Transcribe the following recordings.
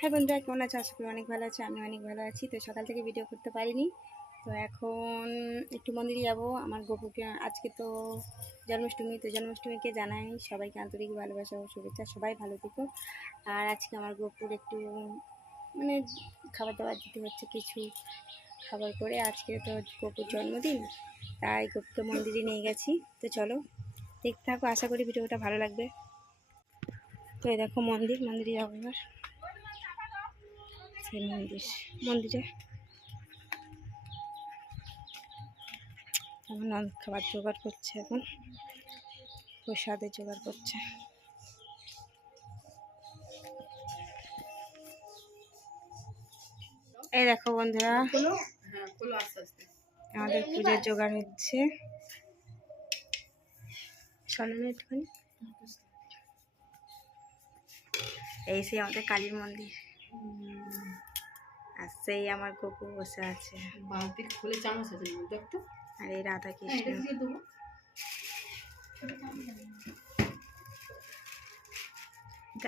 হ্যাঁ বন্ধুরা, কেমন আছে? আশা করি অনেক ভালো আছে। আমি অনেক ভালো আছি। তো সকাল থেকে ভিডিও করতে পারিনি, তো এখন একটু মন্দিরে যাব। আমার গপুকে আজকে তো জন্মাষ্টমী, তো জন্মাষ্টমীকে জানাই সবাইকে আন্তরিক ভালোবাসা ও শুভেচ্ছা। সবাই ভালো থেকো। আর আজকে আমার গপুর একটু মানে খাবার দাবার দিতে হচ্ছে, কিছু খাবার করে। আজকে তো গপুর জন্মদিন, তাই গপুকে মন্দিরে নিয়ে গেছি। তো চলো দেখতে থাকো, আশা করি ভিডিওটা ভালো লাগবে। তো এই দেখো মন্দিরে যাবো এবার। সেই মন্দিরে আমার খাবার জোগাড় করছে, এখন প্রসাদের জোগাড় করছে। এই দেখো বন্ধুরা, আমাদের পুজোর জোগাড় হচ্ছে। একটুখানি এই সেই আমাদের কালীর মন্দির, আর সেই আমার গপু বসে আছে, আর এই রাধা কৃষ্ণ।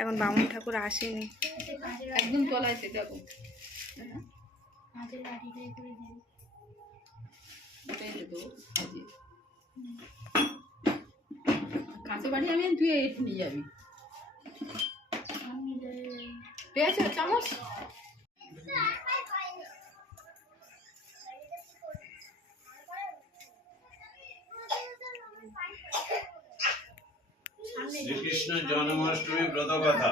এখন বামুন ঠাকুর আসেনি, একদম তলায় দেখো। কাঁচে বাড়ি আমি তুই একটু নিয়ে যাবি, পেয়েছে চামচ। শ্রীকৃষ্ণ জন্মাষ্টমী ব্রত কথা।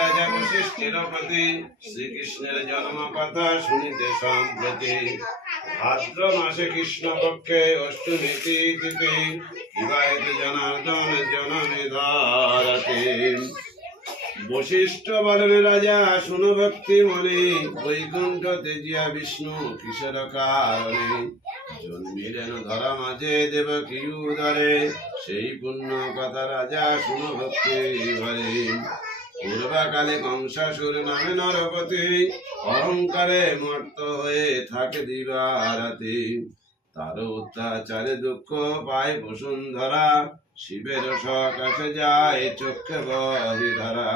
রাজা বশিষ্ঠের প্রতি শ্রীকৃষ্ণের জন্ম কথা শুনিতে সম্প্রতি। ভাদ্র মাসে কৃষ্ণ পক্ষে অষ্টমী তিথিতে বিবাহিত জনার্দন জননী ধরাতে। বশিষ্ঠ বলেন রাজা শুন ভক্তি মনে, বৈকুণ্ঠ তেজিয়া বিষ্ণু কিশোর কারণে। জন্মিলেন ধরা মাঝে দেবকী উদরে, সেই পুণ্য কথা রাজা শুন ভক্তি ভরে। পূর্বকালে কংসাসুর নামে নরপতি, অহংকারে মর্ত হয়ে থাকে দিবারাতে। তার অত্যাচারে দুঃখ পায় বসুন্ধরা, শিবের সকাশে যায় চক্ষে বহিধারা।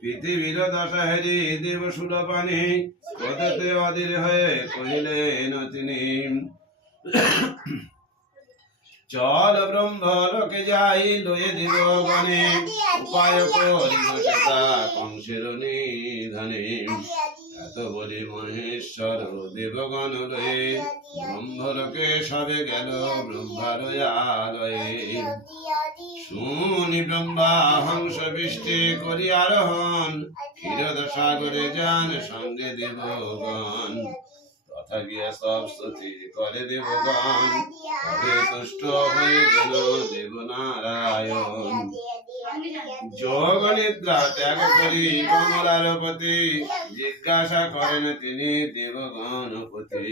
পৃথিবীর দশা হেরি দেব সুলপানি, ক্রোধেতে অধীর হয়ে কহিলেন তিনি। চল ব্রহ্ম লোকে যাই লয়ে দিব গণে, উপায় করিব সেটা কংসের নিধনে। এত বলি মহেশ্বর দেবগণ লয়ে, ব্রহ্মলোকে সবে গেল ব্রহ্মার আলয়ে। শুনি ব্রহ্মা হংস বৃষ্টি করি আরোহণ, ক্ষীরদ সাগরে যান সঙ্গে দেবগণ। তথা গিয়া সব স্তুতি করে দেবগণ, তবে তুষ্ট হয়ে গেল দেবনারায়ণ। যোগ নিদ্রা ত্যাগ করি কমলার প্রতি, জিজ্ঞাসা করেন তিনি দেবগণপতি।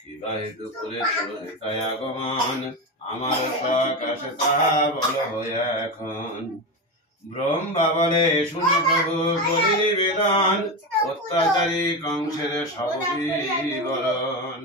কিবা হেতু করেছ একাই আগমন, আমার সকাশে তাহা বল হয়ে এখন। ব্রহ্মা বলে শুনে প্রভু করি নিবেদন, অত্যাচারী কংসের সব বিবরণ।